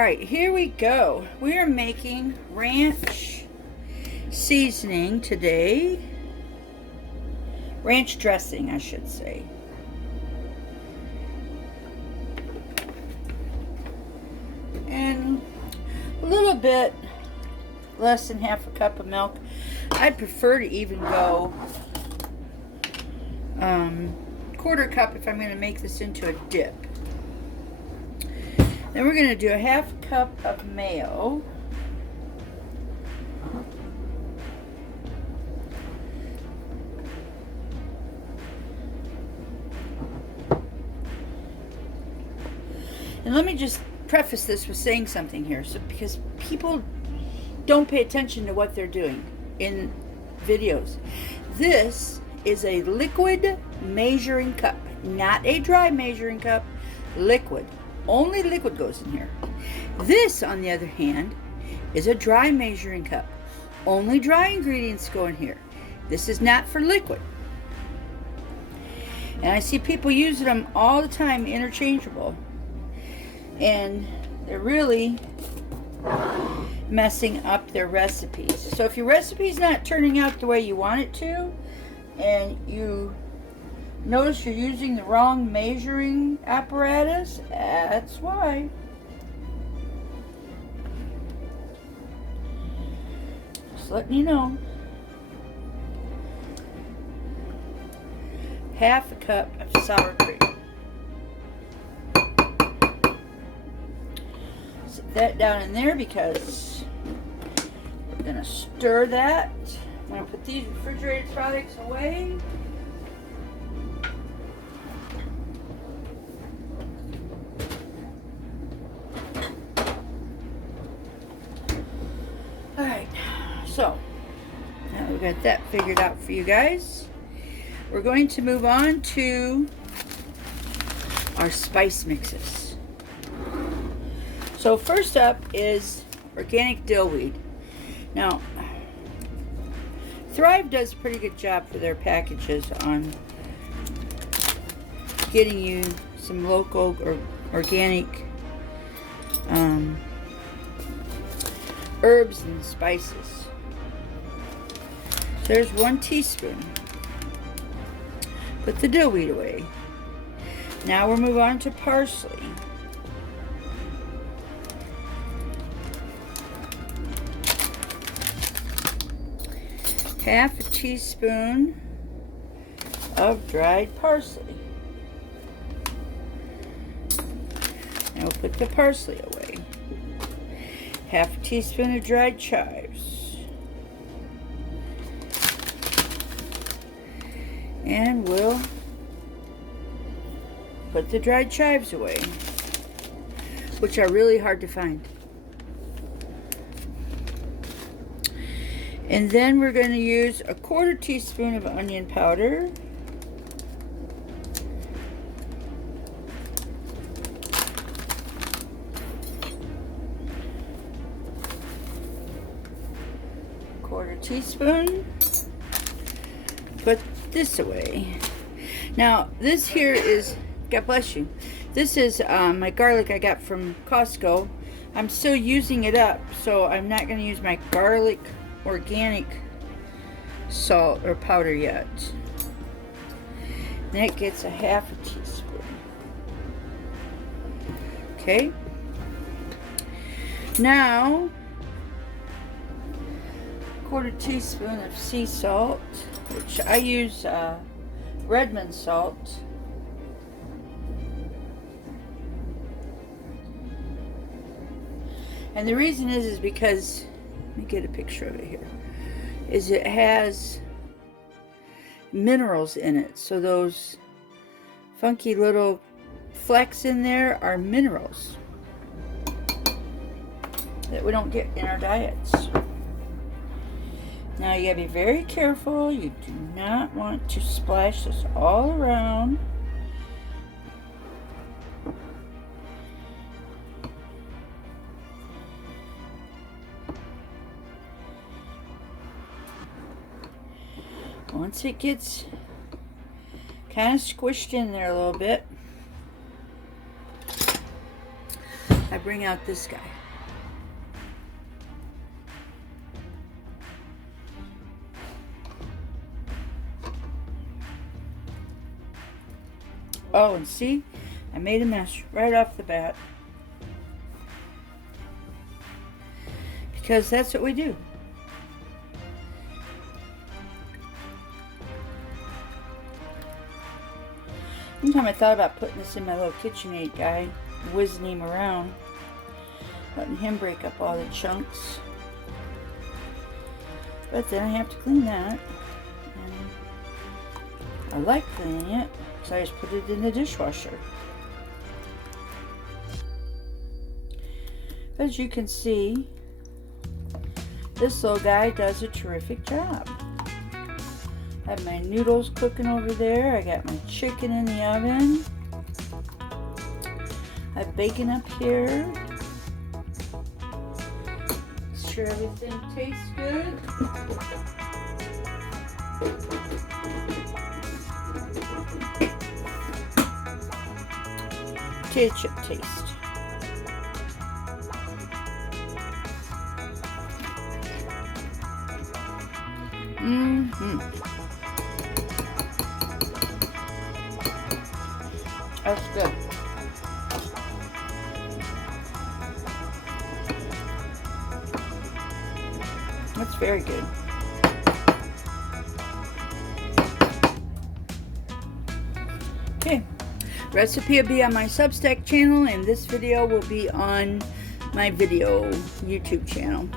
Alright, here we go. We are making ranch seasoning today. Ranch dressing, I should say. And a little bit less than half a cup of milk. I'd prefer to even go quarter cup if I'm going to make this into a dip. Then we're going to do a half cup of mayo. And let me just preface this with saying something here, because people don't pay attention to what they're doing in videos. This is a liquid measuring cup, not a dry measuring cup. Liquid. Only liquid goes in here. This, on the other hand, is a dry measuring cup. Only dry ingredients go in here. This is not for liquid. And I see people using them all the time, interchangeable. And they're really messing up their recipes. So if your recipe's not turning out the way you want it to, and you notice you're using the wrong measuring apparatus, that's why. Just letting you know. Half a cup of sour cream. Set that down in there because we're going to stir that. I'm going to put these refrigerated products away. Alright, so now we've got that figured out for you guys. We're going to move on to our spice mixes. So first up is organic dill weed. Now, Thrive does a pretty good job for their packages on getting you some local or organic herbs and spices. So there's 1 teaspoon. Put the dill weed away. Now we'll move on to parsley. Half a teaspoon of dried parsley. Now we'll put the parsley away. Half a teaspoon of dried chives. And we'll put the dried chives away, which are really hard to find. And then we're going to use a 1/4 teaspoon of onion powder. Teaspoon. Put this away. Now this here is, God bless you, this is my garlic I got from Costco. I'm still using it up, so I'm not going to use my garlic organic salt or powder yet. That gets a half a teaspoon. Okay, now 1/4 teaspoon of sea salt, which I use Redmond salt. And the reason is because, let me get a picture of it here, is it has minerals in it. So those funky little flecks in there are minerals that we don't get in our diets. Now you gotta be very careful. You do not want to splash this all around. Once it gets kind of squished in there a little bit, I bring out this guy. Oh, and see, I made a mess right off the bat. Because that's what we do. One time I thought about putting this in my little KitchenAid guy, whizzing him around, letting him break up all the chunks. But then I have to clean that. And I like cleaning it, so I just put it in the dishwasher. As you can see, this little guy does a terrific job. I have my noodles cooking over there. I got my chicken in the oven. I have bacon up here. Make sure everything tastes good. Potato chip taste. That's good. That's very good. Okay. Recipe will be on my Substack channel, and this video will be on my video YouTube channel.